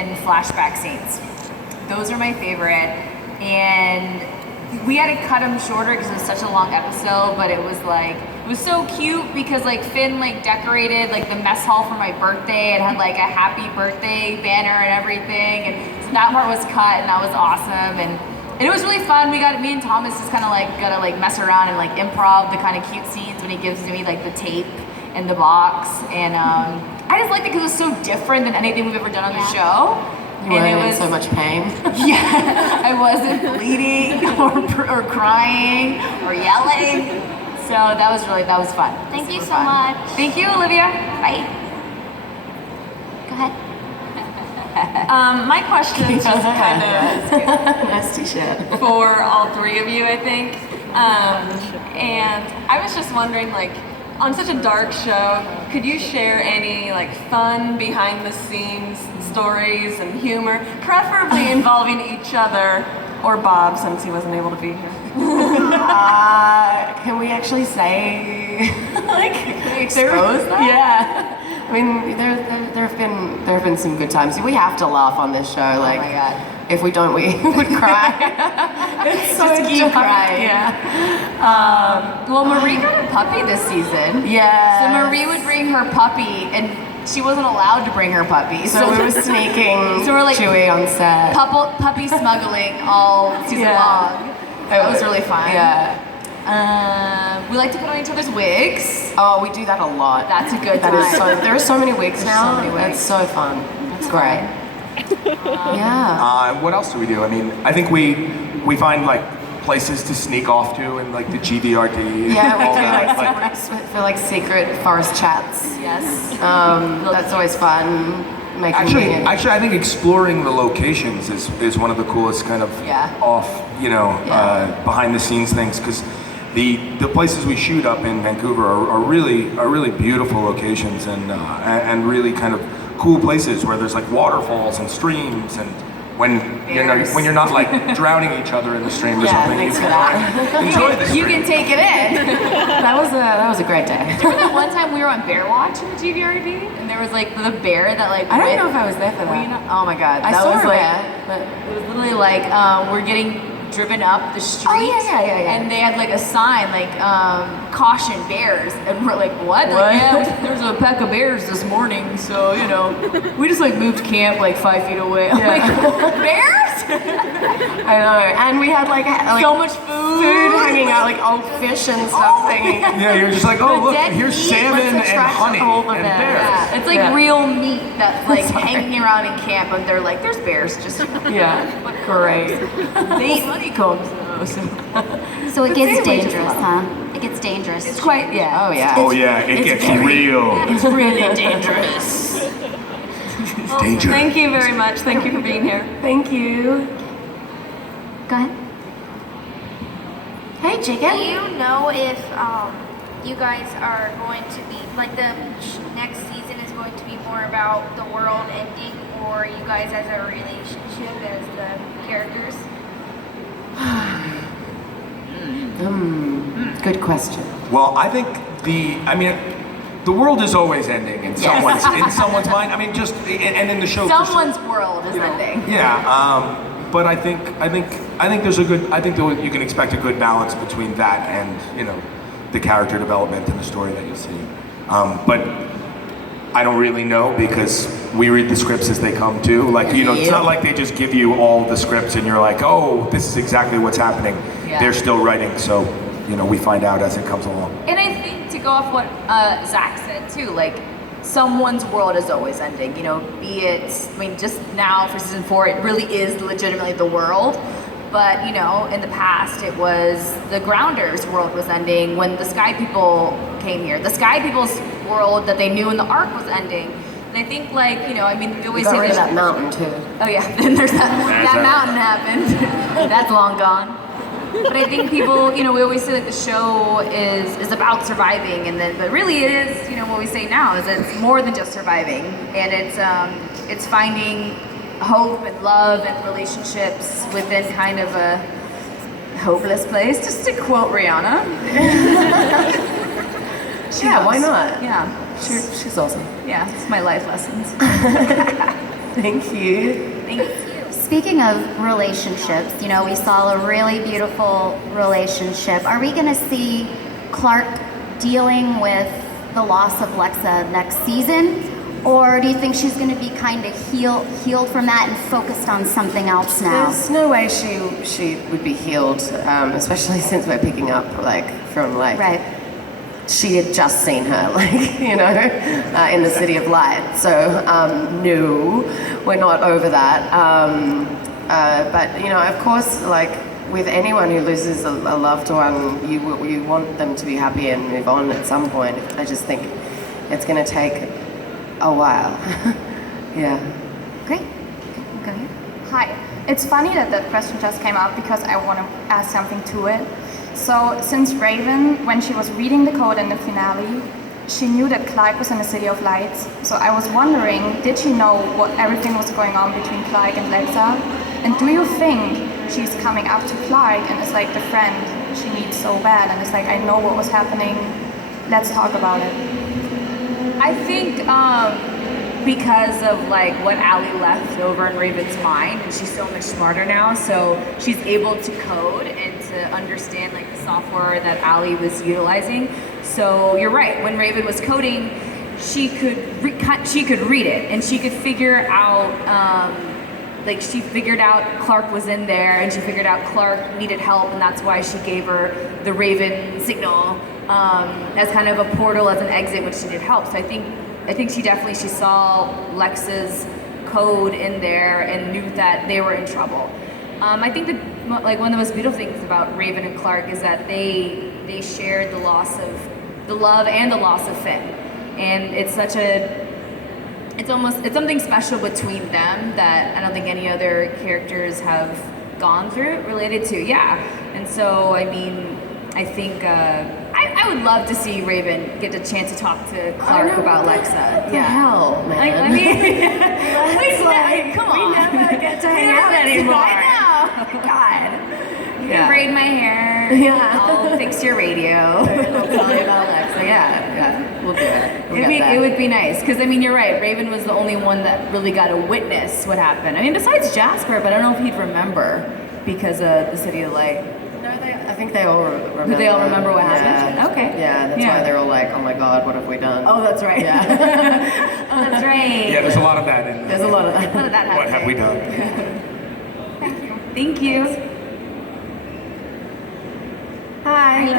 Finn flashback scenes. Those are my favorite, and we had to cut them shorter because it was such a long episode, but it was so cute because like Finn like decorated like the mess hall for my birthday. It had like a happy birthday banner and everything, and so that part was cut, and that was awesome, and it was really fun. Me and Thomas just kind of like gotta like mess around and like improv the kind of cute scenes when he gives me like the tape and the box, and I just liked it because it was so different than anything we've ever done on the show. You weren't in so much pain. Yeah, I wasn't bleeding or crying or yelling. So that was fun. Thank you so much. Thank you, Olivia. Bye. Go ahead. My question is just kind of Nice t-shirt. for all three of you, I think. And I was just wondering, like, on such a dark show, could you share any like fun behind the scenes stories and humor, preferably involving each other or Bob, since he wasn't able to be here? Can we actually say, like, Can we expose that? Yeah. I mean, there have been some good times. We have to laugh on this show. Like, Oh my God. if we don't, we would cry. It's so Just keep dark. crying. Yeah. Well, Marie got a puppy this season. Yeah. So Marie would bring her puppy, and she wasn't allowed to bring her puppy. So we were sneaking So we're like Chewy on set. puppy smuggling all season Yeah. long. That was really fun. Yeah. We like to put on each other's wigs. Oh, we do that a lot. That's a good That time. is so. There are so many wigs There's now. so many wigs. That's so fun. It's great. Yeah. What else do we do? I mean, I think we find like places to sneak off to and like the GVRD. Yeah, we all do that, like for like secret forest chats. Yes. That's always fun. Making Actually, I think exploring the locations is one of the coolest kind of Yeah. off, behind the scenes things, because the places we shoot up in Vancouver are really beautiful locations and really kind of cool places where there's like waterfalls and streams, and when you're not like drowning each other in the stream or Yeah, something, thanks you for can that. enjoy the You stream. can take it in. that was a great day. Remember that one time we were on Bear Watch in the GVRD, and there was like the bear that like. I don't know if I was there for Were you that. not? Oh my God, I that saw was her like. there, but It was literally like we're getting driven up the street. Oh, yeah. And they had like a sign like caution bears, and we're like, what? Like, What? yeah, there's a pack of bears this morning, so we just like moved camp like 5 feet away. I'm like, bears? I know, and we had like So much food hanging out, like old fish and stuff hanging. Yeah, you're just like, oh The look, dead here's meat, salmon let's and attract honey all the and bears. bears. Yeah, it's like Yeah. real meat that's like hanging around in camp, and they're like, there's bears just. Yeah, great. They eat honeycombs though, so. So it gets It's very dangerous, huh? It gets dangerous. It's quite, yeah. Oh yeah. Oh yeah, it gets real. It's really dangerous. Danger. Thank you very much. Thank you for being here. Thank you. Go ahead. Hey, Do chicken. you know if you guys are going to be, like the next season is going to be more about the world ending, or you guys as a relationship as the characters? Good question. Well, I think the world is always ending in someone's mind. I mean, just and in the show. Someone's world is ending. Yeah, but I think there's a good. I think that you can expect a good balance between that and the character development and the story that you see. But I don't really know because we read the scripts as they come too. Like it's not like they just give you all the scripts and you're like, oh, this is exactly what's happening. Yeah. They're still writing, so we find out as it comes along. And I think to go off what Zach said too, like someone's world is always ending. Be it, just now for season 4, it really is legitimately the world. But in the past, it was the Grounders' world was ending when the Sky People came here. The Sky People's world that they knew in the arc was ending. And I think, we always Got say rid of there's that mountain too. Oh yeah, then there's that mountain happened. That's long gone. But I think people, we always say that the show is about surviving, but really it is, what we say now is it's more than just surviving, and it's finding hope and love and relationships within kind of a hopeless place. Just to quote Rihanna. Yeah, why not? Yeah, She's awesome. yeah, it's my life lessons. Thank you. Speaking of relationships, you know, we saw a really beautiful relationship. Are we going to see Clark dealing with the loss of Lexa next season? Or do you think she's going to be kind of healed from that and focused on something else now? There's no way she would be healed, especially since we're picking up from Right. she had just seen her, in the City of Light. So, no, we're not over that. But, of course, with anyone who loses a loved one, you want them to be happy and move on at some point. I just think it's going to take a while. Yeah. Great. Go ahead. Hi. It's funny that that question just came up because I want to add something to it. So, since Raven, when she was reading the code in the finale, she knew that Clark was in the City of Lights. So I was wondering, did she know what everything was going on between Clark and Lexa? And do you think she's coming up to Clark and is like the friend she needs so bad and is like, I know what was happening, let's talk about it? I think because of what Allie left over in Raven's mind, and she's so much smarter now, so she's able to code and to understand the software that Allie was utilizing. So you're right. When Raven was coding, she could read it, and she could figure out. She figured out Clark was in there, and she figured out Clark needed help, and that's why she gave her the Raven signal as kind of a portal, as an exit when she needed help. So I think she saw Lex's code in there and knew that they were in trouble. I think that one of the most beautiful things about Raven and Clark is that they shared the love and the loss of Finn, and it's something special between them that I don't think any other characters have gone through related to. And so I think I would love to see Raven get a chance to talk to Clark about Lexa. What the hell, man? Come on. We never get to hang out anymore. I know. God. You can braid my hair. Yeah. I'll fix your radio. I'll tell you about Lexa. Yeah. We'll do it. It would be nice. Because, you're right. Raven was the only one that really got to witness what happened. Besides Jasper, but I don't know if he'd remember because of the City of Light. No, I think they all remember. Do they all remember what happened? Yeah. Okay. Yeah, that's why they're all like, oh my god, what have we done? Oh, that's right. Yeah. Oh, that's right. Yeah, there's a lot of that in There's a lot of that. What have we done? Thank you. Hi.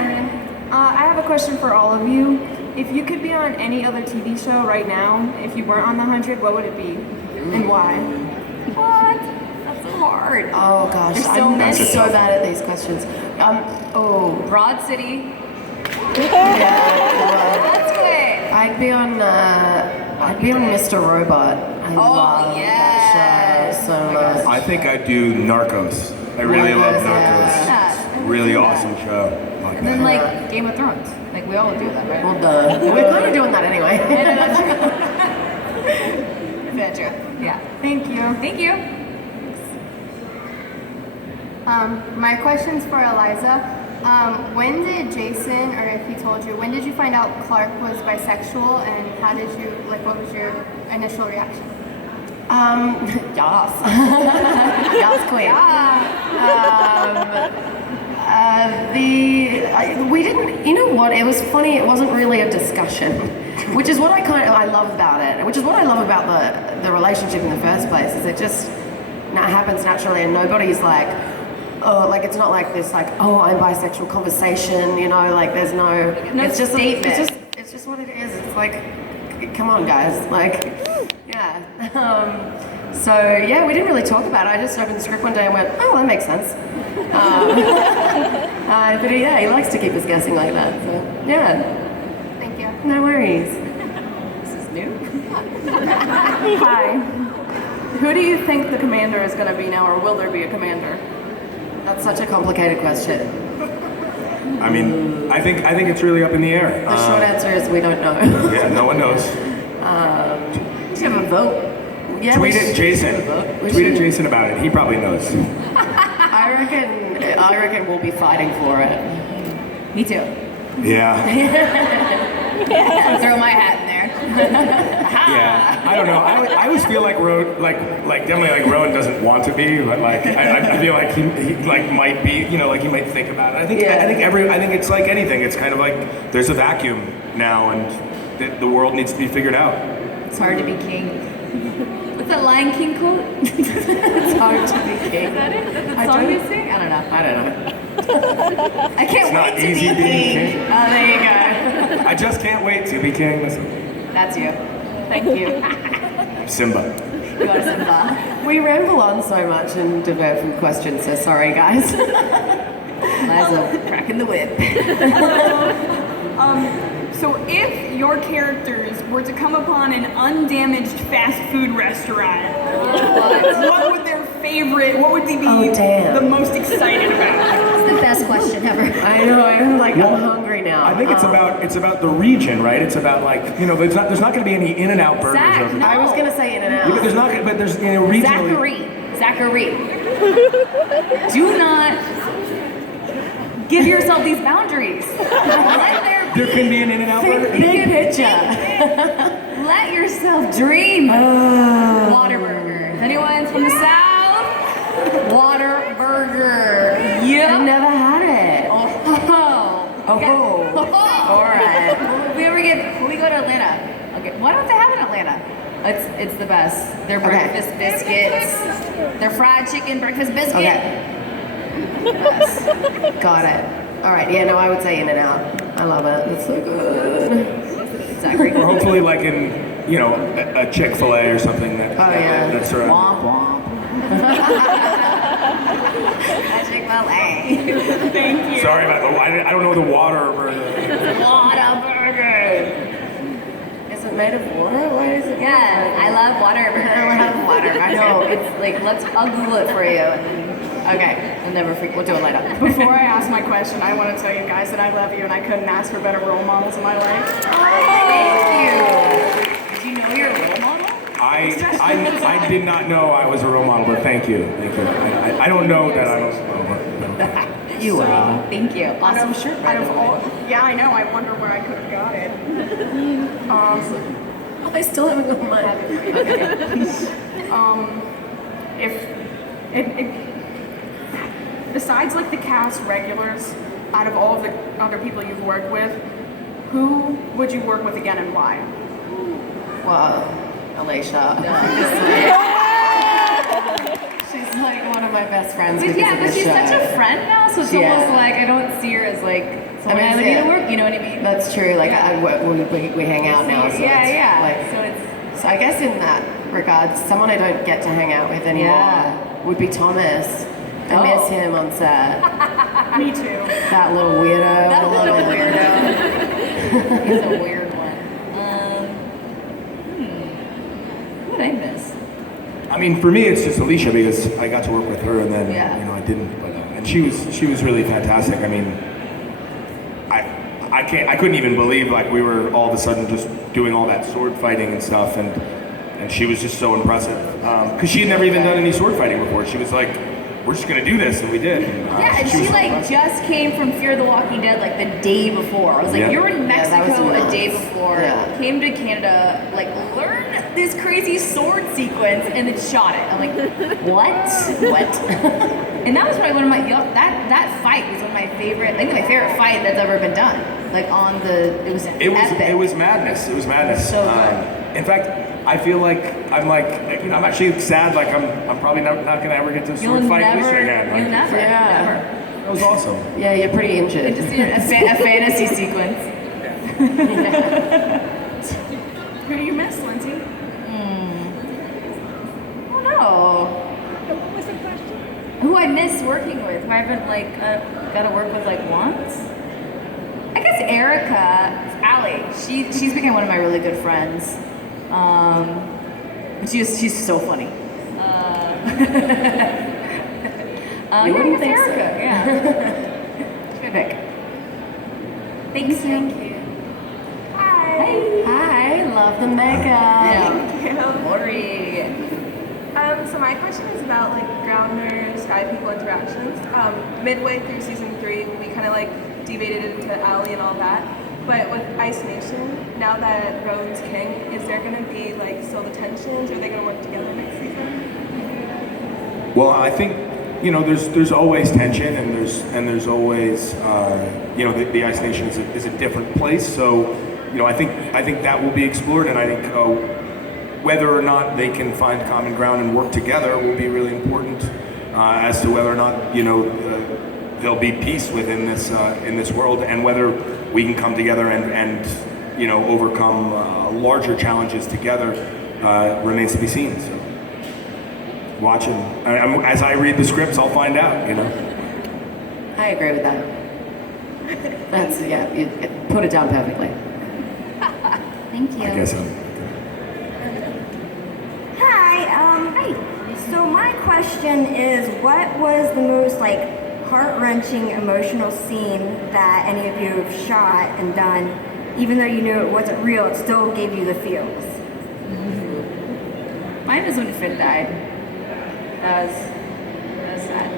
I have a question for all of you. If you could be on any other TV show right now, if you weren't on The 100, what would it be? And why? What? That's so hard. Oh gosh, There's so I'm many. so bad at these questions. Broad City. Yeah. That's good. I'd be on Mr. Robot. I love that show so much. I think I'd do Narcos. I really love Narcos. Yeah. Really awesome show. And then Game of Thrones. We all would do that, right? Well done. We're kind of doing that anyway. That's true. Yeah. Thank you. Thank you. My question's for Eliza. When did Jason, or if he told you, when did you find out Clark was bisexual, and how did you, what was your initial reaction? Yas. Yas queen. We didn't, you know what, it was funny, it wasn't really a discussion, which is what I love about it, which is what I love about the relationship in the first place, is it just happens naturally, and nobody's it's not like this oh, I'm bisexual conversation, there's no it's just statement. It's just what it is. It's come on guys, yeah. So yeah, we didn't really talk about it. I just opened the script one day and went, oh, that makes sense. But yeah, he likes to keep us guessing like that. So yeah. Thank you. No worries. This is new. Hi. Who do you think the commander is going to be now, or will there be a commander? That's such a complicated question. I think it's really up in the air. The short answer is we don't know. Yeah, no one knows. We should have a vote. Yeah, Tweet it, Jason. Tweet at Jason about it. He probably knows. I reckon we'll be fighting for it. Me too. Yeah. Throw my hat in there. Yeah, I don't know. I always feel like definitely like Rowan doesn't want to be, but like I feel like he like might be, you know, like he might think about it. I think it's like anything. It's kind of like there's a vacuum now, and the world needs to be figured out. It's hard to be king. What's that Lion King quote? It's hard to be king. Is that it? That's the song you sing? I don't know. I can't It's wait not to easy be being king. king. Oh, there you go. I just can't wait to be king. Listen, That's you. Thank you. Simba. You are Simba. We ramble on so much and divert from questions, so sorry, guys. Liza cracking the whip. So if your characters were to come upon an undamaged fast food restaurant, what would what would they be the most excited about? It's the best question ever. I know, I'm hungry now. I think it's about the region, right? It's about like, you know, there's not going to be any In-N-Out burgers. Zach, over no. I was gonna say In-N-Out. Yeah, but there's you know, regionally. Zachary. Do not give yourself these boundaries. There can be an In-N-Out burger. Big picture. Let yourself dream. Whataburger. If anyone's from the South, Whataburger. Yep. I've never had it. All right. When we go to Atlanta, okay. Why don't they have it in Atlanta? It's the best. Their breakfast biscuits, their fried chicken breakfast biscuit. Okay. Got it. All right. Yeah. No, I would say In-N-Out. I love it. It's so good. Zachary. Or hopefully like in, you know, a Chick-fil-A or something that's around. Womp womp. Chick-fil-A. Thank you. Sorry about I don't know the Whataburger. Whataburger. Is it made of water? Why is it? Yeah, I love Whataburger. I love Whataburger. No, it's like I'll Google it for you. Okay, we'll do it later. Before I ask my question, I want to tell you guys that I love you and I couldn't ask for better role models in my life. Thank you. Did you know you're a role model? I did not know I was a role model, but thank you. I don't know that I'm a role model. You are. Thank you. Awesome shirt. Out of all, yeah, I know. I wonder where I could have got it. I still haven't got mine. If besides like the cast regulars, out of all of the other people you've worked with, who would you work with again and why? Wow, Alicia. She's like one of my best friends. Because Yeah, of but this she's show. such a friend now, so it's almost like I don't see her as like someone I need to work. You know what I mean? That's true. Like we hang out now. So Yeah. So I guess in that regard, someone I don't get to hang out with anymore would be Thomas. I miss him on set. Me too. That little weirdo. He's a weird one. Who would I miss? I mean, for me, it's just Alicia because I got to work with her, and then Yeah. you know I didn't. But and she was really fantastic. I mean, I couldn't even believe like we were all of a sudden just doing all that sword fighting and stuff, and she was just so impressive because she had never even done any sword fighting before. She was like, we're just gonna do this, and we did. And she was like impressive. just came from Fear the Walking Dead like the day before. I was like, Yeah. you're in that was Mexico a nuts. day before, Yeah. came to Canada, like learned this crazy sword sequence, and then shot it. I'm like, what? And that was probably one of my that fight was one of my favorite. I think my favorite fight that's ever been done. Like on the it was epic. It was madness. It was madness. So good. In fact, I feel like I'm actually sad. Like I'm probably not gonna ever get to sword fight Alicia again. Like, You'll never. that was awesome. Yeah, you're pretty injured. Just a fantasy sequence. Who do you miss, Lindsey? Oh no. What was the question? Who I miss working with? Who I haven't like got to work with like once? I guess Erica, Allie. She's become one of my really good friends. She's so funny. You wouldn't think so. Erica, yeah. She's my pick. Thanks. Thank you. Hi, love the makeup. Lori. So my question is about like grounders, sky people interactions. Midway through season 3, we kind of like debated into Allie and all that. But with Ice Nation, now that Rowan's king, is there going to be like still the tensions? Are they going to work together next season? Well, I think there's always tension, and there's always the Ice Nation is a different place. So I think that will be explored, and I think whether or not they can find common ground and work together will be really important as to whether or not there'll be peace within this world, and whether we can come together and overcome larger challenges together remains to be seen. So watch it. As I read the scripts, I'll find out. I agree with that. That's you put it down perfectly. Thank you. I guess so. Hi. So my question is, what was the most heart-wrenching emotional scene that any of you have shot and done, even though you knew it wasn't real, it still gave you the feels? Mine was when Finn died. That was sad.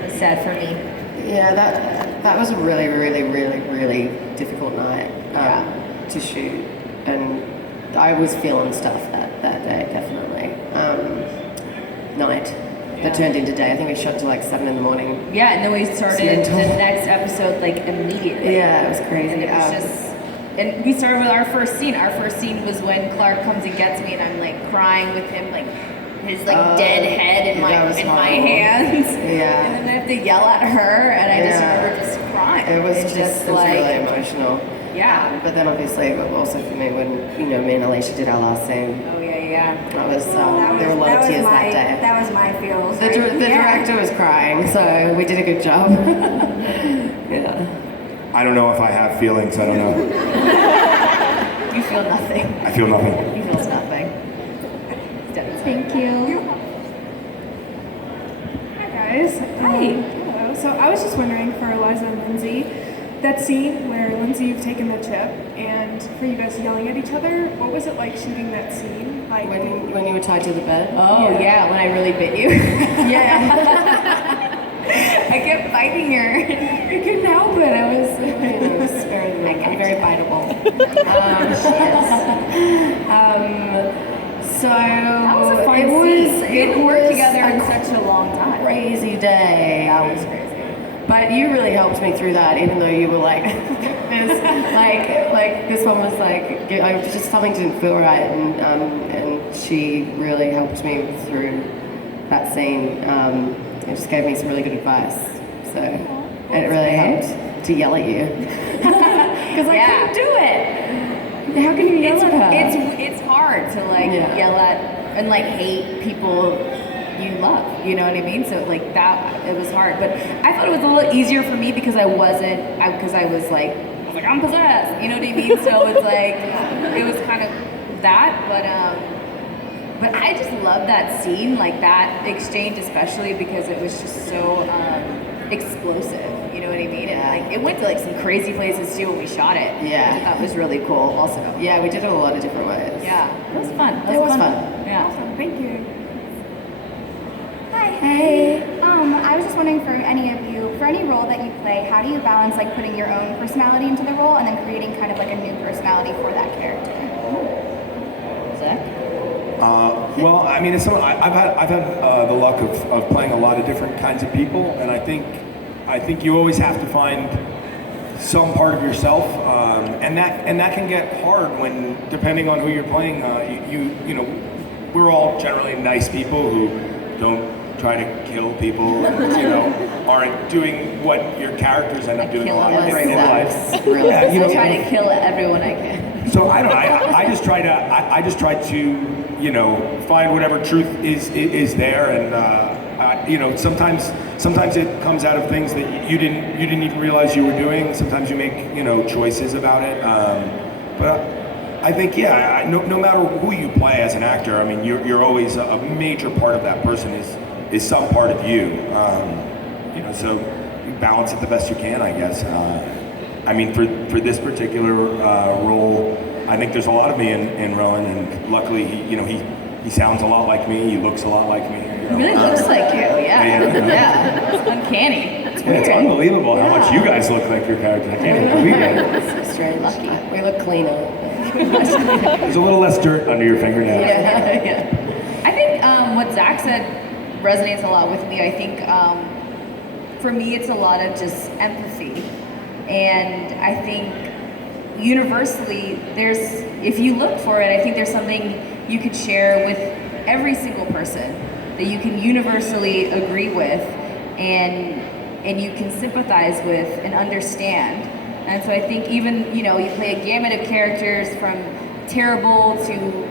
It was sad for me. Yeah, that was a really, really, really, really difficult night to shoot, and I was feeling stuff that day, definitely. Night. That turned into day. I think we shot till 7 in the morning. Yeah, and then we started the next episode immediately. Yeah, it was crazy. And it was and we started with our first scene. Our first scene was when Clark comes and gets me, and I'm crying with him, his dead head in my hands. Yeah. And then I have to yell at her, and I just remember just crying. It was really emotional. Yeah. But then obviously, also for me, when me and Eliza did our last scene. Oh yeah. That was there were a lot of tears that day. That was my feels. The director was crying, so we did a good job. Yeah. I don't know if I have feelings. I don't know. You feel nothing. I feel nothing. You feel nothing. Thank you. Hi guys. Hi. Hello. So I was just wondering for Eliza and Lindsey, that scene where Lindsey, you've taken the chip, and for you guys yelling at each other, what was it like shooting that scene? When you were tied to the bed? Oh yeah, when I really bit you. Yeah. I kept biting her. I couldn't help it. I'm very biteable. So that was a fun scene. We didn't work together in such a long time. Crazy day. That was crazy. But you really helped me through that, even though you were this one was just something didn't feel right, and she really helped me through that scene. It just gave me some really good advice. So it really helped to yell at you because I couldn't do it. How can you yell at her? It's hard to yell at and hate people you love, you know what I mean? So that, it was hard, but I thought it was a little easier for me because I was I'm possessed, you know what I mean? So it's it was kind of that, but I just love that scene, that exchange especially because it was just so explosive, you know what I mean? And it went to some crazy places too when we shot it. Yeah. Which I thought was really cool also. Yeah, we did it a lot of different ways. Yeah, it was fun. It was fun. Yeah. Awesome, thank you. Hi. Hey. I was just wondering for any of you, for any role that you play, how do you balance putting your own personality into the role and then creating kind of a new personality for that character? Zach? Well, I mean, I've had the luck of playing a lot of different kinds of people, and I think you always have to find some part of yourself, and that can get hard when, depending on who you're playing, we're all generally nice people who don't try to kill people and aren't doing what your characters end up doing a lot in life. Really. I try to kill everyone I can. So I just try to find whatever truth is there, and sometimes it comes out of things that you didn't even realize you were doing. Sometimes you make choices about it, but I think no matter who you play as an actor, I mean you're always a major part of that person is some part of you. So you balance it the best you can, I guess. I mean, for this particular role, I think there's a lot of me in Rowan, and luckily, he sounds a lot like me. He looks a lot like me. He really looks like you. Yeah. Yeah. It's uncanny. It's It's unbelievable how much you guys look like your characters. I can't even believe it. It's very lucky. We look cleaner. There's a little less dirt under your fingernails. Yeah. I think what Zach said resonates a lot with me. I think for me, it's a lot of just empathy. And I think universally, if you look for it, I think there's something you could share with every single person that you can universally agree with and you can sympathize with and understand. And so I think even, you play a gamut of characters from terrible to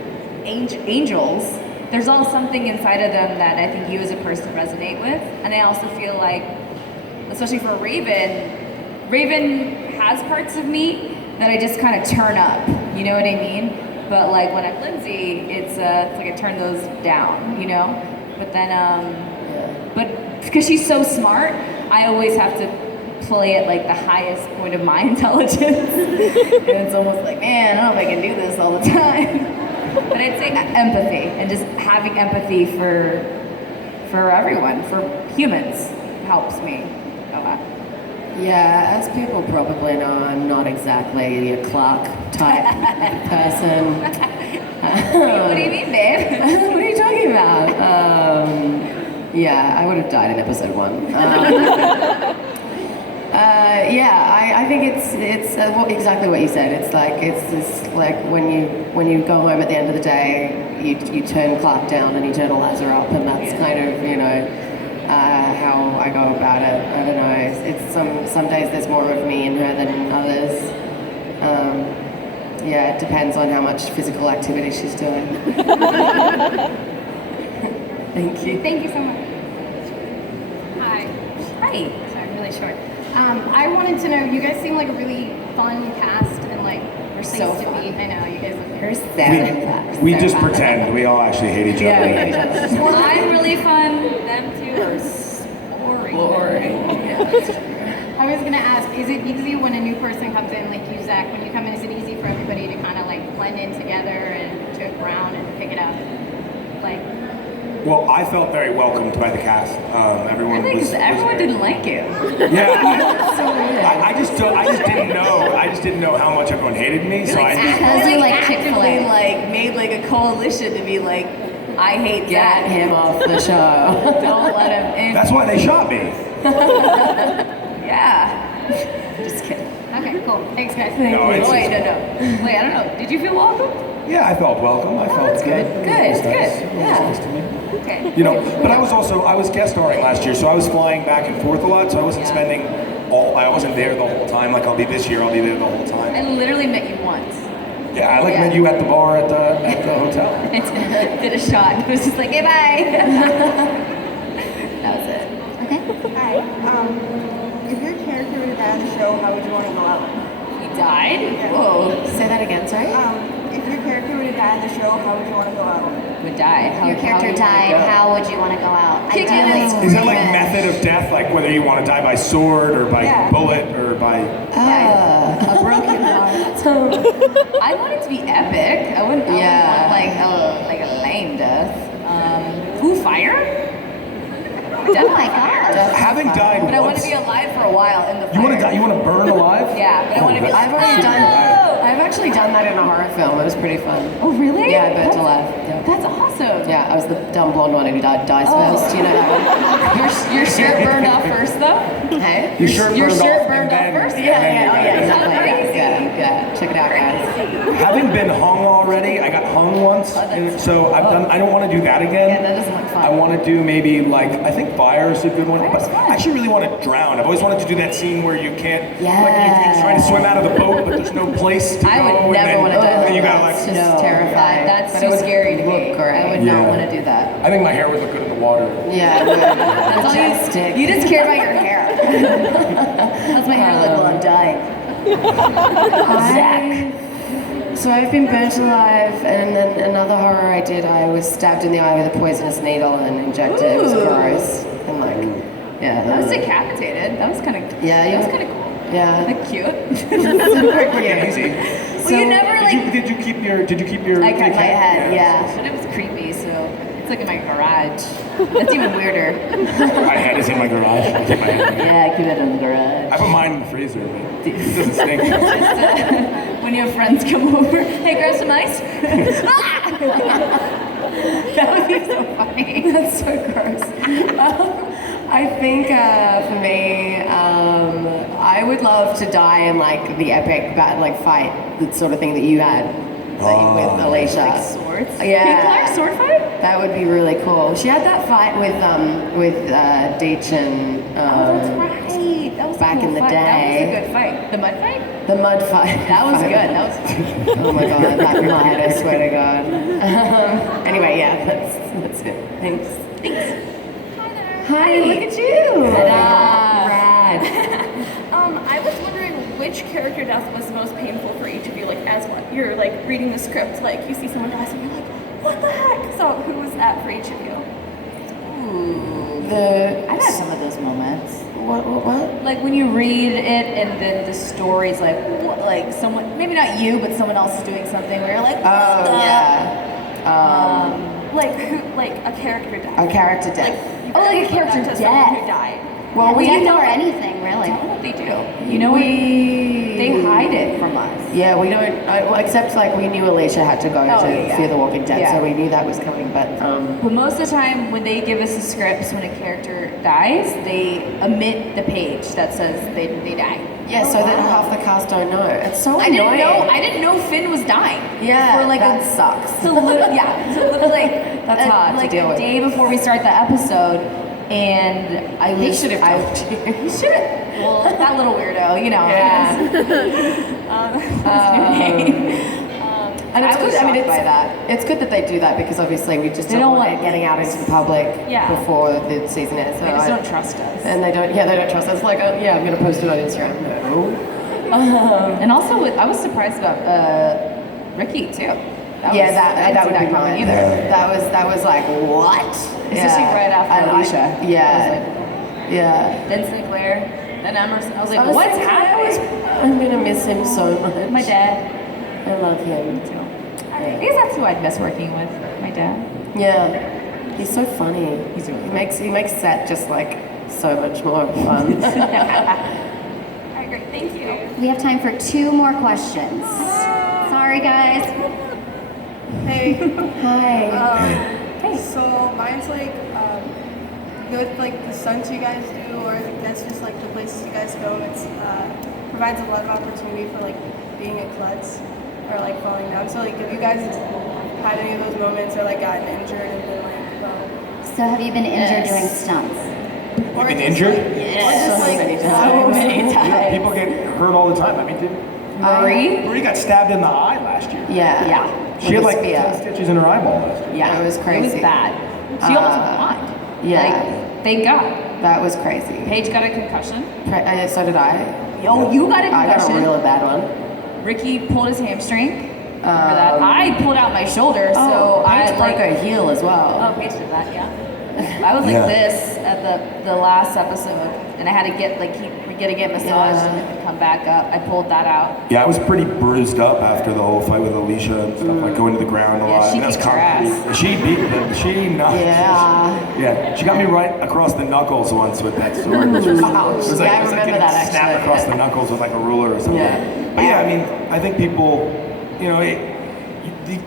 angels, there's all something inside of them that I think you as a person resonate with. And I also feel like, especially for Raven has parts of me that I just kind of turn up, you know what I mean? But like when I'm Lindsey, it's like I turn those down, But then, but because she's so smart, I always have to play at like the highest point of my intelligence. And it's almost like, man, I don't know if I can do this all the time. But I'd say empathy and just having empathy for everyone, for humans, helps me a lot. Yeah, as people probably know, I'm not exactly a Clark type person. What do you mean, babe? What are you talking about? Yeah, I would have died in episode 1. I think it's exactly what you said. It's just like when you go home at the end of the day, you turn Clark down and you turn Eliza up, and that's kind of how I go about it. I don't know. It's some days there's more of me in her than in others. It depends on how much physical activity she's doing. Thank you. Thank you so much. Hi. Sorry, I'm really short. I wanted to know, you guys seem like a really fun cast and like we're so to be. I know you guys look We just pretend. We all actually hate each other. Well, I'm really fun. Them two are boring. I was gonna ask, is it easy when a new person comes in, like you, Zach, when you come in, is it easy for everybody to kind of like blend in together and joke around and pick it up? Well, I felt very welcomed by the cast. Everyone didn't like you. Yeah, I just didn't know how much everyone hated me. So I actively made like a coalition to be like, I hate Get Zach. him off the show. Don't let him in. That's why they shot me. Yeah. Just kidding. Okay, cool. Thanks, guys. Wait, I don't know. Did you feel welcome? Yeah, I felt welcome. I felt good. Good. Yeah. Nice to meet you. Okay. But I was guest starring last year, so I was flying back and forth a lot, so I wasn't I wasn't there the whole time. Like I'll be this year, I'll be there the whole time. I literally met you once. Yeah, I met you at the bar at the hotel. I did a shot. It was just like, hey, bye. That was it. Okay. Hi. If your character were to die on the show, how would you want to go out? He died? Yeah. Whoa. Say that again, sorry? If your character were to die on the show, how would you want to go out? Would die. Your character died, how would you want to go out? Ideally. Is that like method of death, like whether you want to die by sword or by bullet or by... A broken heart. I want it to be epic. I wouldn't want like a lame death. Fire? Oh my god. Having died But I want to once... be alive for a while in the fire. You want to die? You want to burn alive? Yeah, but I want to be alive. I've actually done that in a horror film. It was pretty fun. Oh, really? Yeah, I burnt alive. Yeah. That's awesome. Yeah, I was the dumb blonde one who dies first. You know that one? Your shirt burned off first, though? Hey? Your shirt burned off first? Exactly. Yeah. Check it out, guys. Having been hung already, I got hung once, so I don't want to do that again. Yeah, that doesn't look fun. I want to do maybe I think fire is a good one. But I actually really want to drown. I've always wanted to do that scene where you can't, you're trying to swim out of the boat, but there's no place to go. I would never want to die. And you got terrifying. That's too scary to me. I would not want to do that. I think my hair would look good in the water. Yeah, That's all you just care about your hair. How's my hair look while I'm dying? Zach. So I've been burnt alive, and then another horror I did, I was stabbed in the eye with a poisonous needle and injected. It was gross. And I was decapitated. That was kind of that was kind of cool. Yeah. Cute. Super cute. Easy. Well, you never Did you keep your? I kept my head, but it was creepy. So It's like in my garage. That's even weirder. My head is in my garage. I keep my head Yeah, keep it in the garage. I put mine in the freezer, but it doesn't stink. When your friends come over, hey, grab some ice. That would be so funny. That's so gross. I think for me, I would love to die in like the epic fight, the sort of thing that you had with Alicia. Like swords? Yeah. Can you call her sword fight? That would be really cool. She had that fight with Deitch and that's right. That was back a cool in the fight. day. That was a good fight. The mud fight? The mud fight. That was good. That was fun. Oh my god, that mud, I swear to god. Anyway, yeah, that's it. Thanks. Hi, look at you. Rad. I was wondering which character death was the most painful for each of you. Like as you're like reading the script, like you see someone dies and you're like, what the heck? So who was that for each of you? I've had some of those moments. What? Like when you read it and then the story's like, what, like someone, maybe not you, but someone else is doing something where you're like, what the? Yeah. Like who? Like a character died. A character death. Like a character to death. someone who died. Well, we death know or anything, really. I don't know what they do. You know what? They hide it from us. Yeah, we don't. Well, except like we knew Alicia had to go to Fear the Walking Dead, so we knew that was coming. But most of the time, when they give us the scripts, when a character dies, they omit the page that says they die. Yeah, so that half the cast don't know. It's so annoying. I didn't know Finn was dying. Yeah, for like that sucks. To literally like That's hard to like deal a with. day before we start the episode, and I He was should have talked to you. He should have. Well, that little weirdo, you know. Yeah. And it's I was good. I mean, shocked by that. It's good that they do that because obviously we just They don't don't want want it getting out into the public Yeah. before the season is. So They just don't trust us. And they don't. Yeah, they don't trust us. Like, oh, yeah, I'm gonna post it on Instagram. No. And also, I was surprised about Ricky too. That would be coming mine. either. That was like what? Especially right after Alicia. Yeah. Then Sinclair, then Emerson. I was like, I was what's thinking happening? I'm gonna miss him so much. My dad. I love him. Too. I guess that's who I'd miss working with. My dad. Yeah. He's so funny. He's really he makes set just like so much more fun. All right, great. Thank you. We have time for 2 more questions. Sorry, guys. Hey. Hi. So mine's like, with like the stunts you guys do, or I think that's just like the places you guys go. It's provides a lot of opportunity for like being a klutz or like falling down. So like, have you guys had any of those moments or like gotten injured and been like, well, So have you been injured doing stunts? You've been injured? So many times. People get hurt all the time. I mean, Marie got stabbed in the eye last year. Yeah. She had like 10 stitches in her eyeball last year. Yeah, it was crazy. It was bad. She almost went blind. Yeah. Like, thank God. That was crazy. Paige got a concussion. So did I. Oh, you got a I got concussion. a real bad one. Ricky pulled his hamstring. Remember that? I pulled out my shoulder, so Paige I broke her heel as well. Oh, Paige did that, yeah. I was like this at the last episode, and I had to get massaged and then come back up. I pulled that out. Yeah, I was pretty bruised up after the whole fight with Alicia and stuff, like going to the ground a lot. she And that was kicked her ass. She beat them. She knocked. Yeah, she got me right across the knuckles once with that sword. It was like, I it was like remember getting that snapped actually. across the knuckles with like a ruler or something. Yeah. But yeah, I mean, I think people, you know,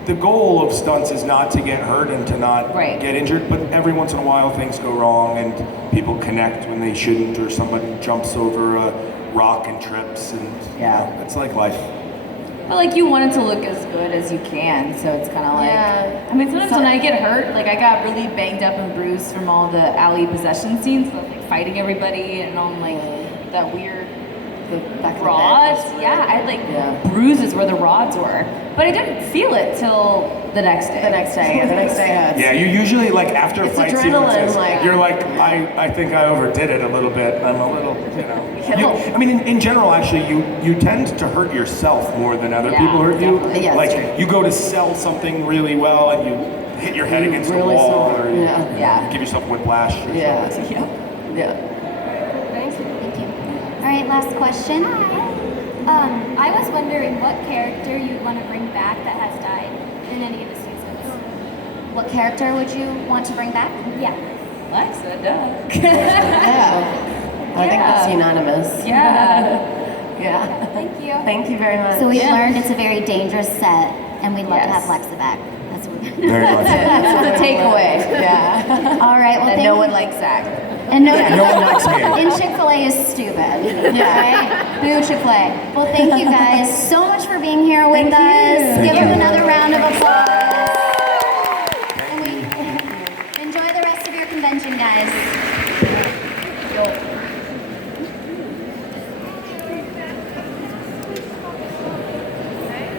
the goal of stunts is not to get hurt and to not get injured, but every once in a while things go wrong and people connect when they shouldn't, or somebody jumps over a rock and trips, and you know, it's like life. But like you want it to look as good as you can, so it's kind of like. I mean, sometimes when I get hurt, like I got really banged up and bruised from all the alley possession scenes, like fighting everybody and on like that weird rods. Yeah, I had like bruises where the rods were, but I didn't feel it till the next day. The next day hurts. Yeah, you usually like after It's fight adrenaline, sequences, like- you're like, I think I overdid it a little bit. I'm a little, you know. I mean, in general, actually, you tend to hurt yourself more than other people hurt you. definitely. Yeah, like that's true. you go to sell something really well and you hit your head against really the wall, sore. or you Yeah. give yourself whiplash. Or Yeah. something. Yeah. Thank you. All right, last question. I was wondering what character you'd want to bring back that has died in any of the seasons. what character would you want to bring back? Yeah. Lexa, duh. Yeah. I think that's unanimous. Yeah. Yeah. Thank you. Thank you very much. So we've learned it's a very dangerous set, and we'd love to have Lexa back. That's what Very much. That's the takeaway. Yeah. All right, well, And thank no you. one likes Zach. And no, No one likes me. And Chick-fil-A is stupid. Yeah. Right? Boo Chick-fil-A. Well, thank you guys so much for being here with us. Thank Give you. them another round of applause.